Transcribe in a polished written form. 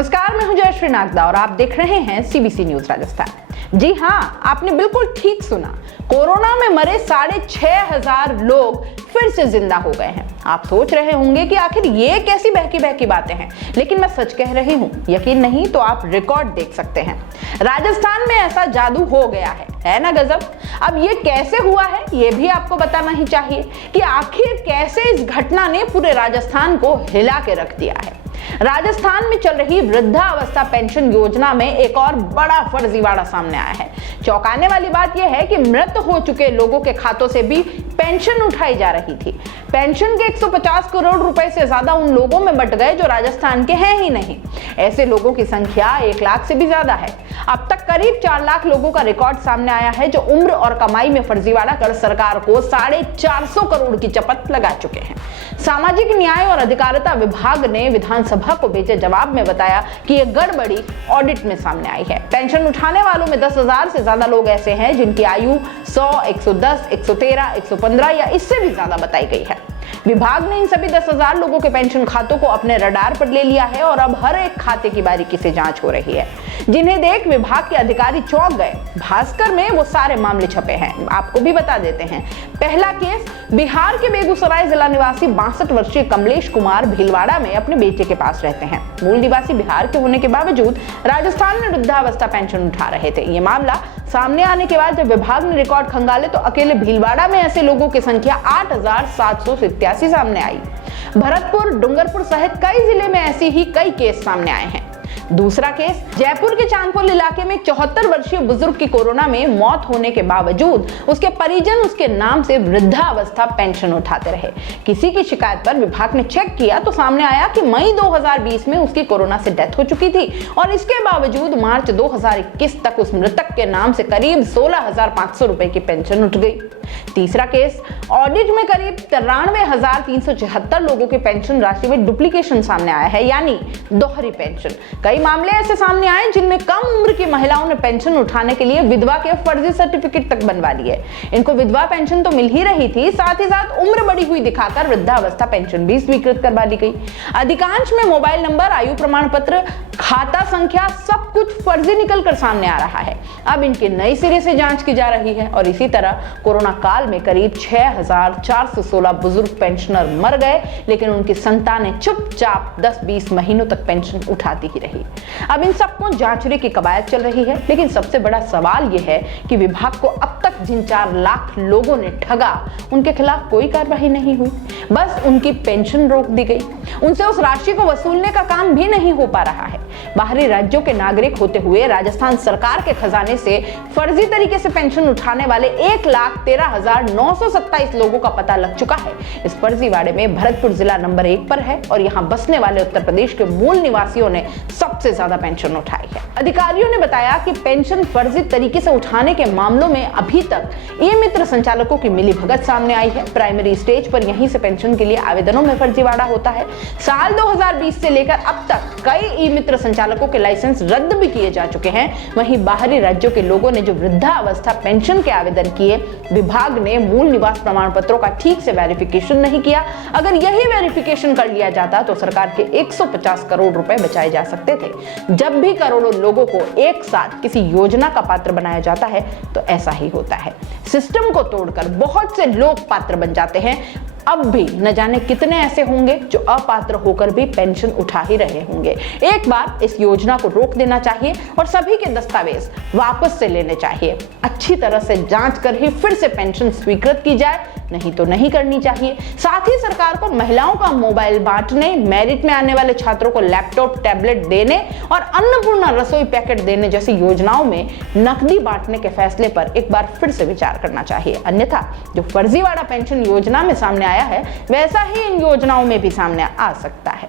नमस्कार, मैं हूं जयश्री नागदा और आप देख रहे हैं सीबीसी न्यूज राजस्थान। जी हाँ, आपने बिल्कुल ठीक सुना। कोरोना में मरे 6,500 लोग फिर से जिंदा हो गए हैं। आप सोच रहे होंगे कि आखिर ये कैसी बहकी बातें हैं, लेकिन मैं सच कह रही हूँ। यकीन नहीं तो आप रिकॉर्ड देख सकते हैं। राजस्थान में ऐसा जादू हो गया है ना गजब। अब ये कैसे हुआ है ये भी आपको बताना ही चाहिए कि आखिर कैसे इस घटना ने पूरे राजस्थान को हिला के रख दिया है। राजस्थान में चल रही वृद्धावस्था पेंशन योजना में एक और बड़ा फर्जीवाड़ा सामने आया है। चौंकाने वाली बात यह है कि मृत हो चुके लोगों के खातों से भी पेंशन उठाई जा रही थी। पेंशन के 150 करोड़ रुपए से ज्यादा उन लोगों में बंट गए जो राजस्थान के हैं ही नहीं। ऐसे लोगों की संख्या 1 लाख से भी ज्यादा है। अब तक करीब 4 लाख लोगों का रिकॉर्ड सामने आया है जो उम्र और कमाई में फर्जीवाड़ा कर सरकार को 450 करोड़ की चपत लगा चुके हैं। सामाजिक न्याय और अधिकारिता विभाग ने विधानसभा को भेजे जवाब में बताया कि यह गड़बड़ी ऑडिट में सामने आई है। पेंशन उठाने वालों में 10,000 से ज्यादा लोग ऐसे हैं जिनकी आयु 100, 110, 113, 115 या इससे भी ज्यादा बताई गई है। विभाग ने इन सभी 10,000 लोगों के पेंशन खातों को अपने रडार पर ले लिया है और अब हर एक खाते की बारीकी से जांच हो रही है, जिन्हें देख विभाग के अधिकारी चौंक गए। भास्कर में वो सारे मामले छपे हैं, आपको भी बता देते हैं। पहला केस बिहार के बेगूसराय जिला निवासी 62 वर्षीय कमलेश कुमार भीलवाड़ा में अपने बेटे के पास रहते हैं। मूल निवासी बिहार के होने के बावजूद राजस्थान में वृद्धावस्था पेंशन उठा रहे थे। ये मामला सामने आने के बाद जब विभाग ने रिकॉर्ड खंगाले तो अकेले भीलवाड़ा में ऐसे लोगों की संख्या 8,787 सामने आई। भरतपुर, डूंगरपुर सहित कई जिले में ऐसे ही कई केस सामने आए हैं। दूसरा केस जयपुर के चांदपुर इलाके में 74 वर्षीय बुजुर्ग की कोरोना में मौत होने के बावजूद उसके परिजन उसके नाम से वृद्धावस्था पेंशन उठाते रहे। किसी की शिकायत पर विभाग ने चेक किया तो सामने आया कि मई 2020 में उसकी कोरोना से डेथ हो चुकी थी और इसके बावजूद मार्च 2021 तक उस मृतक के नाम से करीब 16,500 रुपए की पेंशन उठ गई। तीसरा केस ऑडिट में करीब 93,376 लोगों के पेंशन राशि में डुप्लीकेशन सामने आया है, यानी दोहरी पेंशन। कई मामले ऐसे सामने आए जिनमें कम उम्र की महिलाओं ने पेंशन उठाने के लिए विधवा के फर्जी सर्टिफिकेट तक बनवा लिए। इनको विधवा पेंशन तो मिल ही रही थी, साथ ही साथ उम्र बढ़ी हुई दिखाकर वृद्धावस्था पेंशन भी स्वीकृत करवा ली गई। अधिकांश में मोबाइल नंबर, आयु प्रमाण पत्र, खाता संख्या सब कुछ फर्जी निकलकर सामने आ रहा है। अब इनकी नई सिरे से जांच की जा रही है और इसी तरह कोरोना काल में करीब 6,416 बुजुर्ग पेंशनर मर गए, लेकिन उनकी संतानें चुपचाप 10-20 महीनों तक पेंशन उठाती ही रही। अब इन सबको जांचने की कवायद चल रही है, लेकिन सबसे बड़ा सवाल यह है कि विभाग को अब तक जिन 4 लाख लोगों ने ठगा उनके खिलाफ कोई कार्रवाई नहीं हुई, बस उनकी पेंशन रोक दी गई। उनसे उस राशि को वसूलने का काम भी नहीं हो पा रहा है। बाहरी राज्यों के नागरिक होते हुए राजस्थान सरकार के खजाने से फर्जी तरीके से पेंशन उठाने वाले 1,13,927 लोगों का पता लग चुका है। इस फर्जीवाड़े में भरतपुर जिला नंबर 1 पर है और यहाँ बसने वाले उत्तर प्रदेश के मूल निवासियों ने सबसे ज्यादा पेंशन उठाई है। अधिकारियों ने बताया कि पेंशन फर्जी तरीके से उठाने के मामलों में अभी तक ई-मित्र संचालकों की मिलीभगत सामने आई है। प्राइमरी स्टेज पर यहीं से पेंशन के लिए आवेदनों में फर्जीवाड़ा होता है। साल 2020 से लेकर अब तक कई ई-मित्र संचालकों के लाइसेंस रद्द भी किए जा चुके हैं। वहीं बाहरी राज्यों के लोगों ने जो वृद्धावस्था पेंशन के आवेदन किए, विभाग ने मूल निवास प्रमाण पत्रों का ठीक से वेरिफिकेशन नहीं किया। अगर यही वेरिफिकेशन कर लिया जाता तो सरकार के 150 करोड़ रुपए बचाए जा सकते थे। जब भी करोड़ों लोगों को एक साथ किसी योजना का पात्र बनाया जाता है तो ऐसा ही होता है। सिस्टम को तोड़कर बहुत से लोग पात्र बन जाते हैं। अब भी न जाने कितने ऐसे होंगे जो अपात्र होकर भी पेंशन उठा ही रहे होंगे। एक बार इस योजना को रोक देना चाहिए और सभी के दस्तावेज वापस से लेने चाहिए। अच्छी तरह से जांच कर ही फिर से पेंशन स्वीकृत की जाए, नहीं तो नहीं करनी चाहिए। साथ ही सरकार को महिलाओं का मोबाइल बांटने, मेरिट में आने वाले छात्रों को लैपटॉप, टैबलेट देने और अन्नपूर्णा रसोई पैकेट देने जैसी योजनाओं में नकदी बांटने के फैसले पर एक बार फिर से विचार करना चाहिए। अन्यथा जो फर्जीवाड़ा पेंशन योजना में सामने आया है, वैसा ही इन योजनाओं में भी सामने आ सकता है।